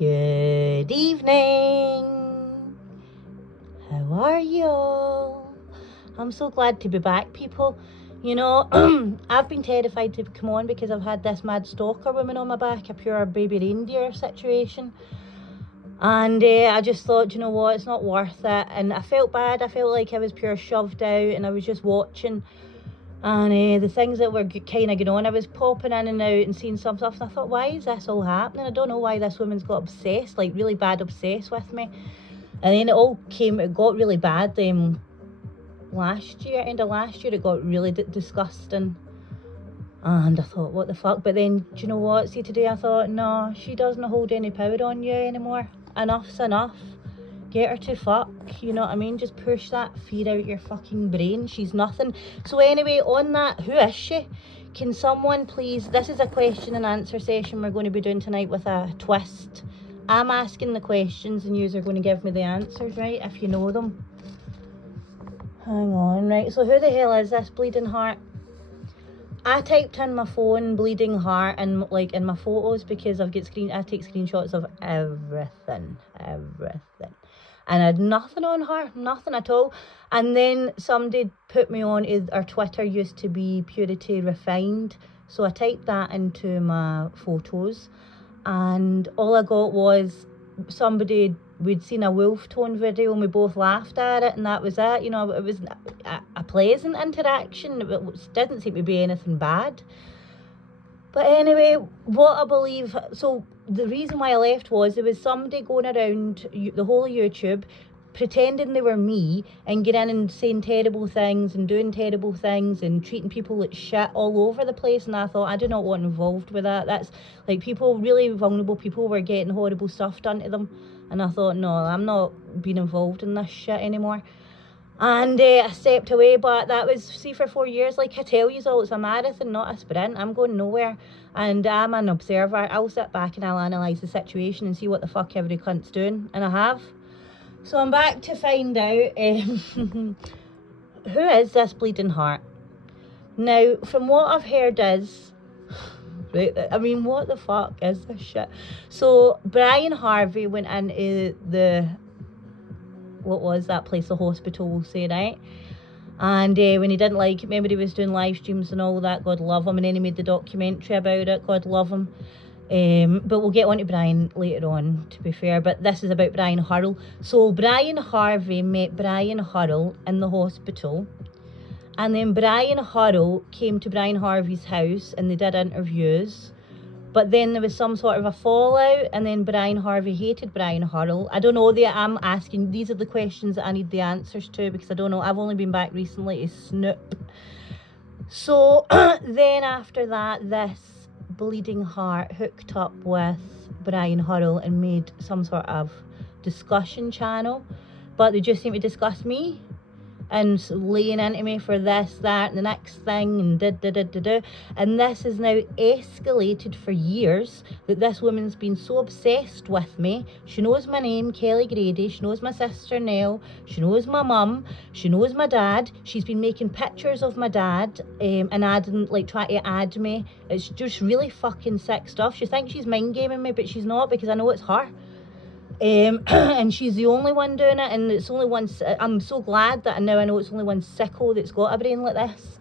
Good evening. How are you all? I'm so glad to be back, people. You know, I've been terrified to come on because I've had this mad stalker woman on my back, a pure baby reindeer situation. And I just thought, you know what, it's not worth it. And I felt bad. I felt like I was pure shoved out and I was just watching. And the things that were kind of going on, I was popping in and out and seeing some stuff, and I thought, why is this all happening? I don't know why this woman's got obsessed, like really bad obsessed with me. And then it got really bad last year, end of last year, it got really disgusting. And I thought, what the fuck? But then, do you know what? See, today I thought, no, she doesn't hold any power on you anymore. Enough's enough. Get her to fuck, you know what I mean? Just push that fear out your fucking brain. She's nothing. So anyway, on that, who is she? Can someone please, this is a question and answer session we're going to be doing tonight with a twist. I'm asking the questions and yous are going to give me the answers, right? If you know them. Hang on, right. So who the hell is this bleeding heart? I typed in my phone bleeding heart and like in my photos because I take screenshots of everything. And I had nothing on her, nothing at all. And then somebody put me on, our Twitter used to be Purity Refined. So I typed that into my photos. And all I got was we'd seen a wolf tone video and we both laughed at it. And that was it. You know, it was a pleasant interaction. It didn't seem to be anything bad. But anyway, what I believe, so the reason why I left was there was somebody going around the whole of YouTube pretending they were me and getting in and saying terrible things and doing terrible things and treating people like shit all over the place. And I thought, I do not want involved with that. That's like people, really vulnerable people were getting horrible stuff done to them. And I thought, no, I'm not being involved in this shit anymore. And I stepped away, but that was, see, for 4 years, like I tell you all, it's a marathon, not a sprint. I'm going nowhere, and I'm an observer. I'll sit back and I'll analyse the situation and see what the fuck every cunt's doing, and I have. So I'm back to find out who is this bleeding heart. Now, from what I've heard is, right, I mean, what the fuck is this shit? So Brian Harvey went into what was that place, the hospital, we'll say, right? And when he didn't like it, remember he was doing live streams and all that, God love him, and then he made the documentary about it, God love him. But we'll get on to Brian later on, to be fair, but this is about Brian Hurrell. So Brian Harvey met Brian Hurrell in the hospital, and then Brian Hurrell came to Brian Harvey's house and they did interviews. But then there was some sort of a fallout, and then Brian Harvey hated Brian Hurrell. I don't know, I'm asking, these are the questions that I need the answers to, because I don't know, I've only been back recently to snoop. So then after that, this bleeding heart hooked up with Brian Hurrell and made some sort of discussion channel, but they just seem to discuss me and laying into me for this, that, and the next thing, and and this has now escalated for years, that this woman's been so obsessed with me. She knows my name, Kelly Grady, she knows my sister Nell, she knows my mum, she knows my dad. She's been making pictures of my dad and adding, like, trying to add me. It's just really fucking sick stuff. She thinks she's mind gaming me, but she's not, because I know it's her. And she's the only one doing it, and it's only one. I'm so glad that now I know it's only one sicko that's got a brain like this.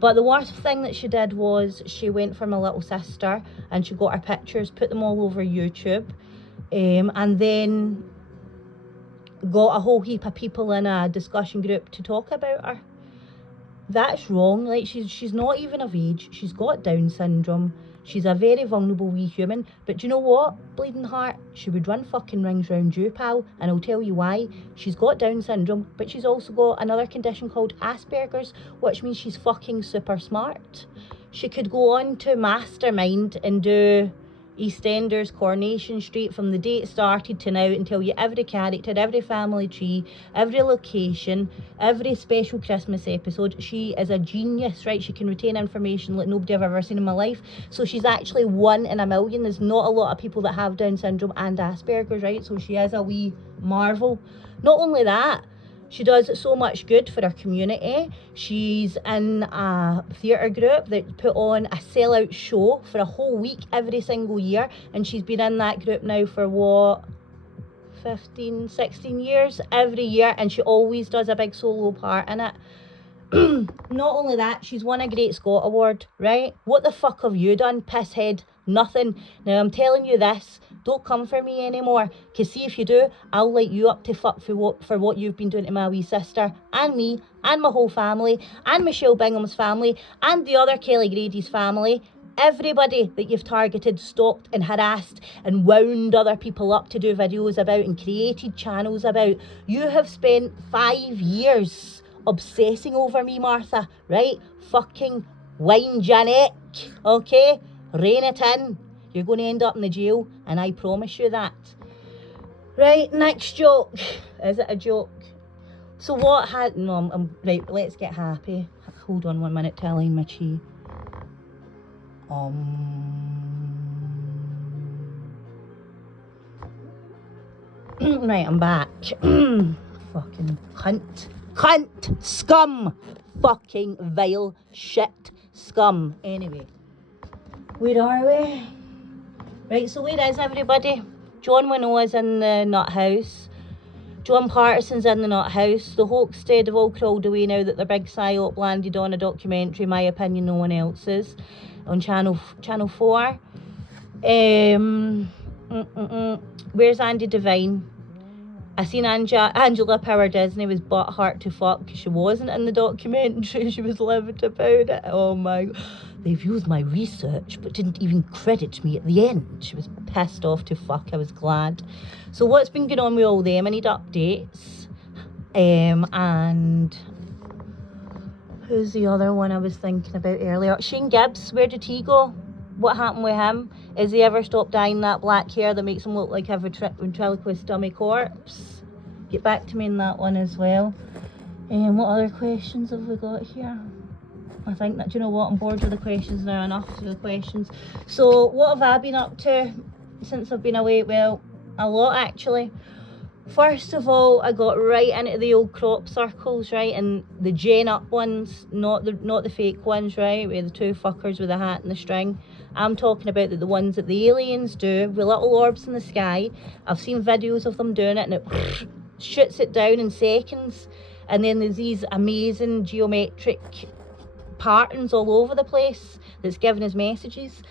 But the worst thing that she did was she went for my little sister and she got her pictures, put them all over YouTube, and then got a whole heap of people in a discussion group to talk about her. That's wrong. Like, she's not even of age. She's got Down syndrome. She's a very vulnerable wee human. But do you know what, bleeding heart? She would run fucking rings round you, pal. And I'll tell you why. She's got Down syndrome, but she's also got another condition called Asperger's, which means she's fucking super smart. She could go on to Mastermind and do EastEnders, Coronation Street, from the day it started to now, and tell you every character, every family tree, every location, every special Christmas episode. She is a genius, right? She can retain information like nobody I've ever seen in my life. So she's actually 1 in a million. There's not a lot of people that have Down syndrome and Asperger's, right? So she is a wee marvel. Not only that, She does so much good for her community. She's in a theatre group that put on a sellout show for a whole week every single year. And she's been in that group now for what? 15, 16 years every year. And she always does a big solo part in it. Not only that, she's won a Great Scott Award, right? What the fuck have you done, pisshead? Nothing. Now, I'm telling you this, don't come for me anymore, because see, if you do, I'll light you up to fuck for what you've been doing to my wee sister, and me, and my whole family, and Michelle Bingham's family, and the other Kelly Grady's family. Everybody that you've targeted, stalked and harassed and wound other people up to do videos about and created channels about. You have spent 5 years obsessing over me, Martha, right? Fucking wine Janet, okay? Rein it in. You're going to end up in the jail, and I promise you that. Right, next joke. Is it a joke? So what had... No, right, let's get happy. Hold on 1 minute till I line my chi. Right, I'm back. Fucking cunt, scum, fucking vile shit scum. Anyway, where are we? Right, so where is everybody? John Winnowa's in the nut house. John Patterson's in the nut house. The Hoaxstead have all crawled away now that their big psyop landed on a documentary, my opinion, no one else's, on Channel 4. Where's Andy Devine? I seen Angela Power Disney was butthurt to fuck because she wasn't in the documentary. She was livid about it. Oh my God. They've used my research but didn't even credit me at the end. She was pissed off to fuck. I was glad. So what's been going on with all them? I need updates. And who's the other one I was thinking about earlier? Shane Gibbs, where did he go? What happened with him? Has he ever stopped dyeing that black hair that makes him look like a ventriloquist dummy corpse? Get back to me in that one as well. What other questions have we got here? I think that, do you know what, I'm bored with the questions now, enough of the questions. So what have I been up to since I've been away? Well, a lot actually. First of all, I got right into the old crop circles, right, and the Gen Up ones, not the fake ones, right, with the two fuckers with the hat and the string. I'm talking about the ones that the aliens do with little orbs in the sky. I've seen videos of them doing it, and it shoots it down in seconds. And then there's these amazing geometric patterns all over the place that's giving us messages.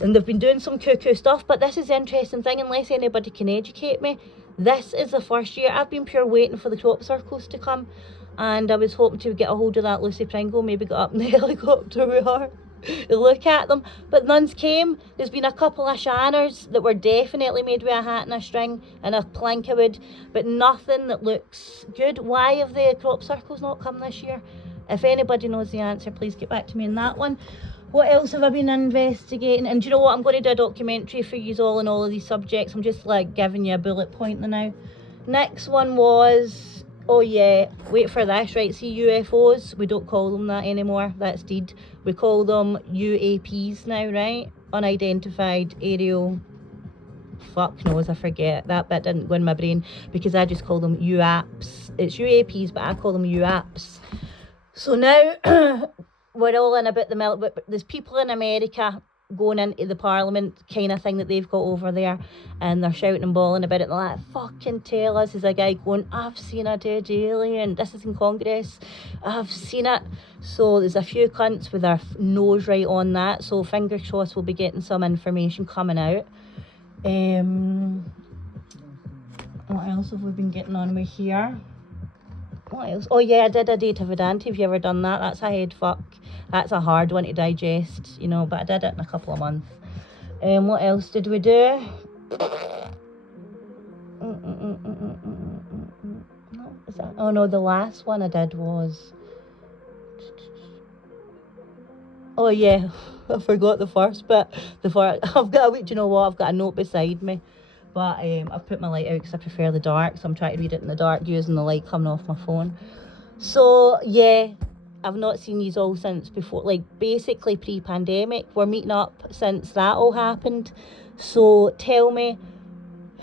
And they've been doing some cuckoo stuff, but this is the interesting thing, unless anybody can educate me. This is the first year. I've been pure waiting for the crop circles to come, and I was hoping to get a hold of that Lucy Pringle, maybe get up in the helicopter with her and look at them, but none's came. There's been a couple of shanners that were definitely made with a hat and a string and a plank of wood, but nothing that looks good. Why have the crop circles not come this year? If anybody knows the answer, please get back to me on that one. What else have I been investigating? And do you know what? I'm going to do a documentary for you all on all of these subjects. I'm just like giving you a bullet point now. Next one was, oh yeah, wait for this, right? See, UFOs, we don't call them that anymore. That's deed. We call them UAPs now, right? Unidentified aerial. Fuck knows, I forget. That bit didn't go in my brain because I just call them UAPs. It's UAPs, but I call them UAPs. So now we're all in about the middle, but there's people in America going into the parliament kind of thing that they've got over there, and they're shouting and bawling about it. They're like, fucking tell us. There's a guy going, I've seen a dead alien. This is in Congress. I've seen it. So there's a few cunts with their nose right on that. So fingers crossed we'll be getting some information coming out. What else have we been getting on with here? What else? Oh yeah, I did a Data Vedante. Have you ever done that? That's a head fuck. That's a hard one to digest, you know, but I did it in a couple of months. What else did we do? Oh no, the last one I did was... Oh yeah, I forgot the first bit. I've got do you know what? I've got a note beside me. But I've put my light out because I prefer the dark, so I'm trying to read it in the dark using the light coming off my phone. So yeah, I've not seen these all since before, like basically pre-pandemic. We're meeting up since that all happened. So tell me,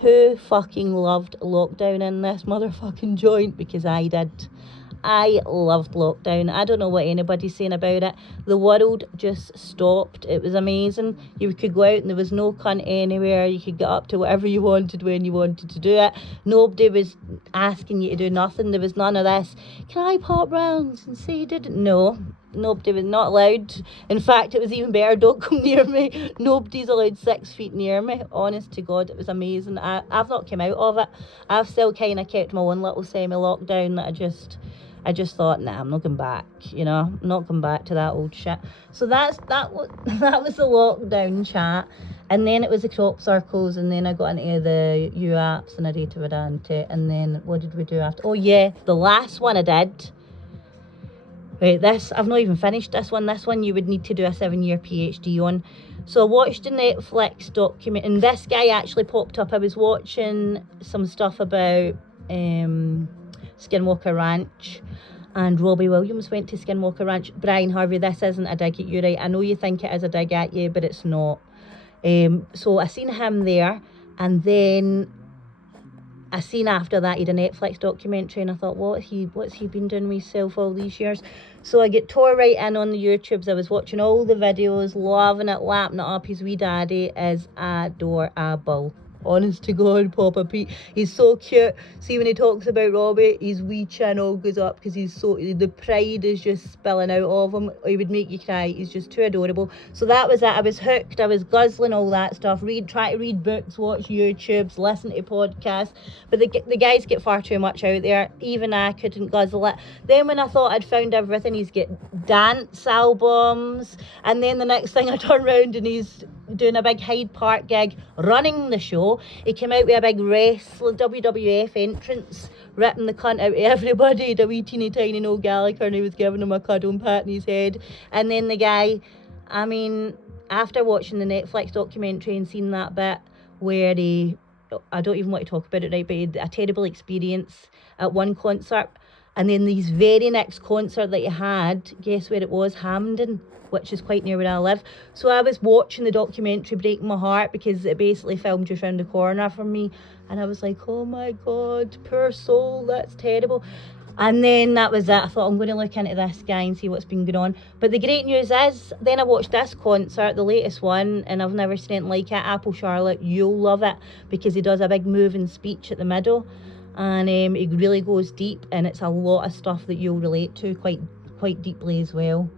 Who fucking loved lockdown in this motherfucking joint? Because I did. I loved lockdown. I don't know what anybody's saying about it. The world just stopped. It was amazing. You could go out and there was no cunt anywhere. You could get up to whatever you wanted when you wanted to do it. Nobody was asking you to do nothing. There was none of this. Can I pop rounds and say you didn't? No. Nobody was not allowed. In fact, it was even better. Don't come near me. Nobody's allowed 6 feet near me. Honest to God, it was amazing. I've not come out of it. I've still kind of kept my own little semi-lockdown that I just thought, nah, I'm not going back, you know, I'm not going back to that old shit. So that was the lockdown chat. And then it was the crop circles, and then I got into the U apps and I dated Vedante. And then what did we do after? Oh yeah, the last one I did. Right, I've not even finished this one. This one you would need to do a 7-year PhD on. So I watched a Netflix document, and this guy actually popped up. I was watching some stuff about Skinwalker Ranch, and Robbie Williams went to Skinwalker Ranch. Brian Harvey, this isn't a dig at you, right? I know you think it is a dig at you, but it's not. So I seen him there, and then I seen after that he had a Netflix documentary, and I thought, what's he been doing with himself all these years? So I get tore right in on the YouTubes. I was watching all the videos, loving it, lapping it up. His wee daddy is adorable. Honest to God, Papa Pete, he's so cute. See, when he talks about Robbie, his wee chin all goes up because the pride is just spilling out of him. He would make you cry. He's just too adorable. So that was it. I was hooked. I was guzzling all that stuff. Try to read books, watch YouTubes, listen to podcasts. But the guys get far too much out there. Even I couldn't guzzle it. Then when I thought I'd found everything, he's get dance albums. And then the next thing I turn around and he's doing a big Hyde Park gig, running the show. He came out with a big wrestling WWF entrance, ripping the cunt out of everybody, the wee teeny tiny Noel Gallagher, and he was giving him a cuddle and patting his head. And then the guy, I mean, after watching the Netflix documentary and seeing that bit where I don't even want to talk about it, right, but he had a terrible experience at one concert, and then this very next concert that he had, guess where it was? Hampden, which is quite near where I live. So I was watching the documentary breaking my heart because it basically filmed just around the corner from me. And I was like, oh my God, poor soul, that's terrible. And then that was it. I thought, I'm going to look into this guy and see what's been going on. But the great news is, then I watched this concert, the latest one, and I've never seen anything like it. Apple Charlotte, you'll love it, because he does a big moving speech at the middle. And it really goes deep, and it's a lot of stuff that you'll relate to quite deeply as well.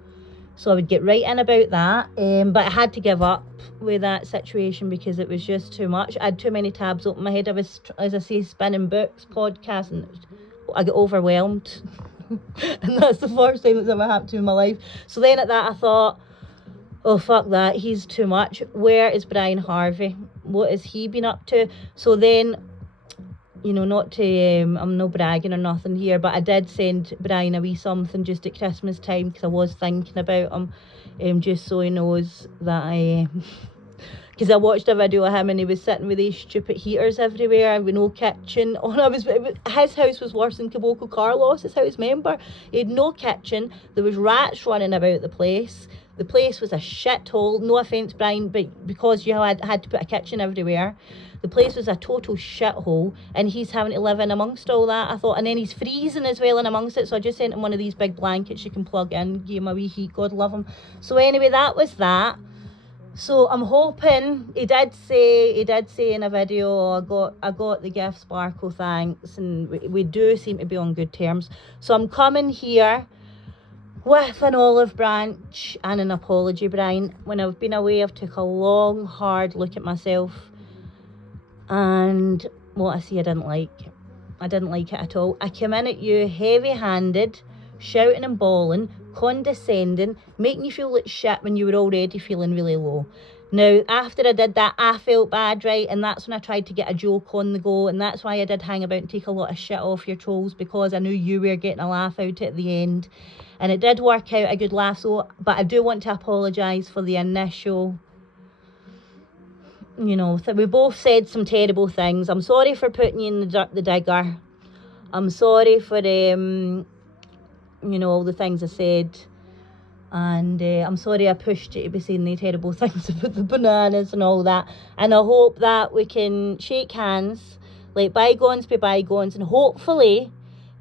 So I would get right in about that, but I had to give up with that situation because it was just too much. I had too many tabs open my head. I was, as I say, spinning books, podcasts, and I got overwhelmed. And that's the first time it's ever happened to me in my life. So then at that I thought, oh fuck that, he's too much. Where is Brian Harvey? What has he been up to? So then, you know, not to, I'm no bragging or nothing here, but I did send Brian a wee something just at Christmas time because I was thinking about him, just so he knows that because I watched a video of him and he was sitting with these stupid heaters everywhere with no kitchen. His house was worse than Caboclo Carlos's house, remember? He had no kitchen, there was rats running about the place. The place was a shithole, no offence Brian, but because you had to put a kitchen everywhere. The place was a total shithole, and he's having to live in amongst all that, I thought. And then he's freezing as well in amongst it, so I just sent him one of these big blankets you can plug in, give him a wee heat, God love him. So anyway, that was that. So I'm hoping, he did say in a video, I got the gift, Sparkle, thanks, and we do seem to be on good terms. So I'm coming here with an olive branch and an apology, Brian. When I've been away, I've took a long, hard look at myself, and what I see I didn't like it at all. I came in at you heavy-handed, shouting and bawling, condescending, making you feel like shit when you were already feeling really low. Now, after I did that, I felt bad, right? And that's when I tried to get a joke on the go, and that's why I did hang about and take a lot of shit off your trolls, because I knew you were getting a laugh out at the end. And it did work out a good laugh, so, but I do want to apologise for the initial, you know, we both said some terrible things. I'm sorry for putting you in the digger. I'm sorry for, you know, all the things I said. And I'm sorry I pushed you to be saying the terrible things about the bananas and all that. And I hope that we can shake hands, let bygones be bygones, and hopefully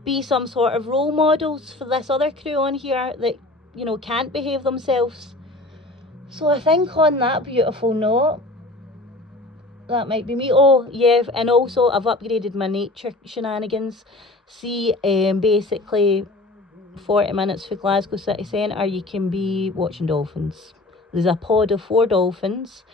be some sort of role models for this other crew on here that, you know, can't behave themselves. So I think on that beautiful note, that might be me. Oh yeah, and also I've upgraded my nature shenanigans. See, basically 40 minutes for Glasgow city centre, you can be watching dolphins. There's a pod of 4 dolphins,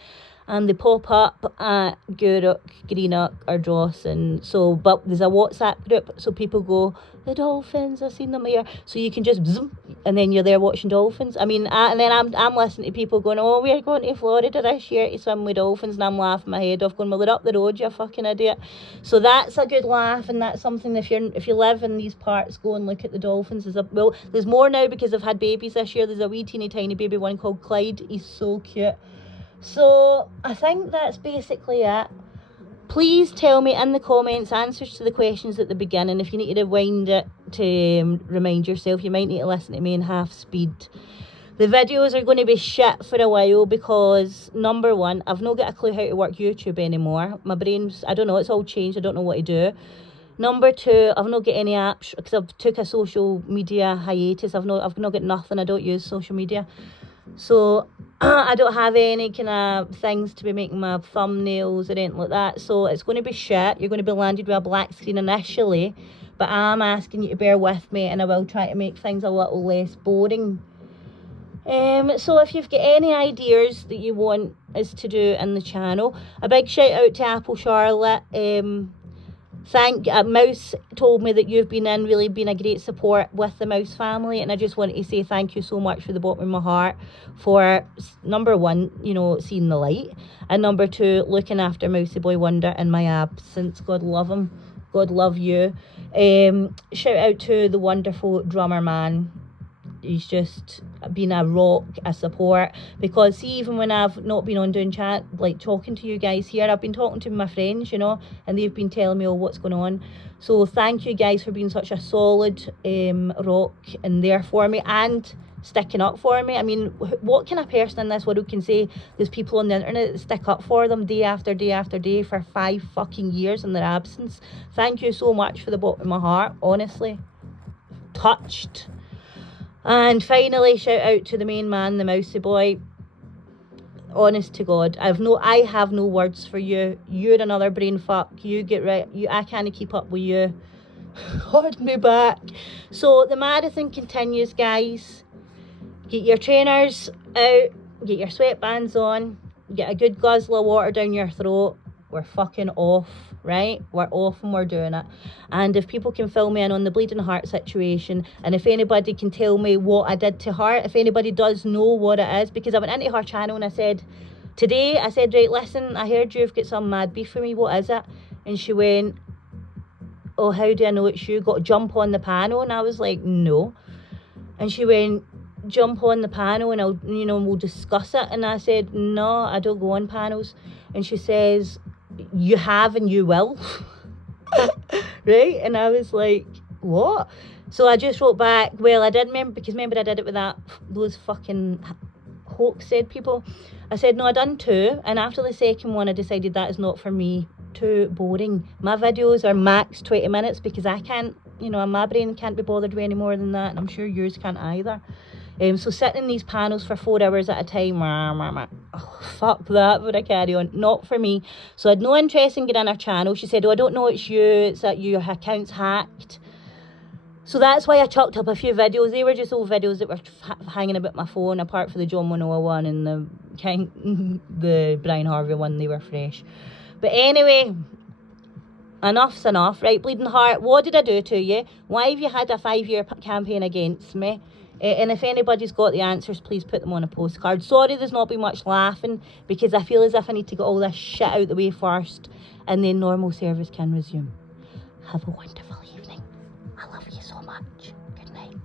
and they pop up at Gourock, Greenock or Dawson. So, but there's a WhatsApp group, so people go, the dolphins, I've seen them here. So you can just zoom, and then you're there watching dolphins. I mean, and then I'm listening to people going, oh, we're going to Florida this year to swim with dolphins, and I'm laughing my head off, going, well, they're up the road, you fucking idiot. So that's a good laugh, and that's something, if you live in these parts, go and look at the dolphins. There's more now because they've had babies this year. There's a wee teeny tiny baby one called Clyde. He's so cute. So I think that's basically it. Please tell me in the comments answers to the questions at the beginning. If you need to rewind it to remind yourself, you might need to listen to me in half speed. The videos are going to be shit for a while because, number one, I've not got a clue how to work YouTube anymore. My brain's, I don't know, it's all changed. I don't know what to do. Number two, I've not got any apps because I've took a social media hiatus. I've not got nothing. I don't use social media. So I don't have any kind of things to be making my thumbnails or anything like that. So it's going to be shit. You're going to be landed with a black screen initially. But I'm asking you to bear with me, and I will try to make things a little less boring. So if you've got any ideas that you want us to do in the channel, a big shout out to Apple Charlotte. Mouse told me that you've been really been a great support with the Mouse family, and I just wanted to say thank you so much for the bottom of my heart for, number one, you know, seeing the light, and number two, looking after Mousey Boy Wonder in my absence. God love him. God love you. Shout out to the wonderful drummer man. He's just been a rock, a support, because see, even when I've not been on doing chat, like talking to you guys here, I've been talking to my friends, you know, and they've been telling me, oh, what's going on. So thank you guys for being such a solid rock and there for me and sticking up for me. I mean, what kind of person in this world can say there's people on the internet that stick up for them day after day after day for 5 fucking years in their absence? Thank you so much for the bottom of my heart, honestly. Touched. And finally, shout out to the main man, the Mousey Boy. Honest to God, I have no words for you. You're another brain fuck. You get right. I can't keep up with you. Hold me back. So the marathon continues, guys. Get your trainers out. Get your sweatbands on. Get a good guzzle of water down your throat. We're fucking off, right? We're off and we're doing it. And if people can fill me in on the bleeding heart situation, and if anybody can tell me what I did to her, if anybody does know what it is, because I went into her channel and I said, right, listen, I heard you've got some mad beef for me, what is it? And she went, oh, how do I know it's you? Got to jump on the panel. And I was like, no. And she went, jump on the panel and we'll discuss it. And I said, no, I don't go on panels. And she says, you have and you will. Right? And I was like, what? So I just wrote back, well, I did remember, because remember I did it with those fucking hoax said people. I said, no, I done 2, and after the second one I decided that is not for me. Too boring. My videos are max 20 minutes because I can't, my brain can't be bothered with any more than that, and I'm sure yours can't either. So sitting in these panels for 4 hours at a time, oh, fuck that, but I carry on. Not for me. So I had no interest in getting on her channel. She said, oh, I don't know it's you, it's that your account's hacked. So that's why I chucked up a few videos. They were just old videos that were hanging about my phone, apart from the John Manoa one and the Brian Harvey one. They were fresh. But anyway, enough's enough, right? Bleeding heart, what did I do to you? Why have you had a 5-year campaign against me? And if anybody's got the answers, please put them on a postcard. Sorry there's not been much laughing, because I feel as if I need to get all this shit out the way first, and then normal service can resume. Have a wonderful evening. I love you so much. Good night.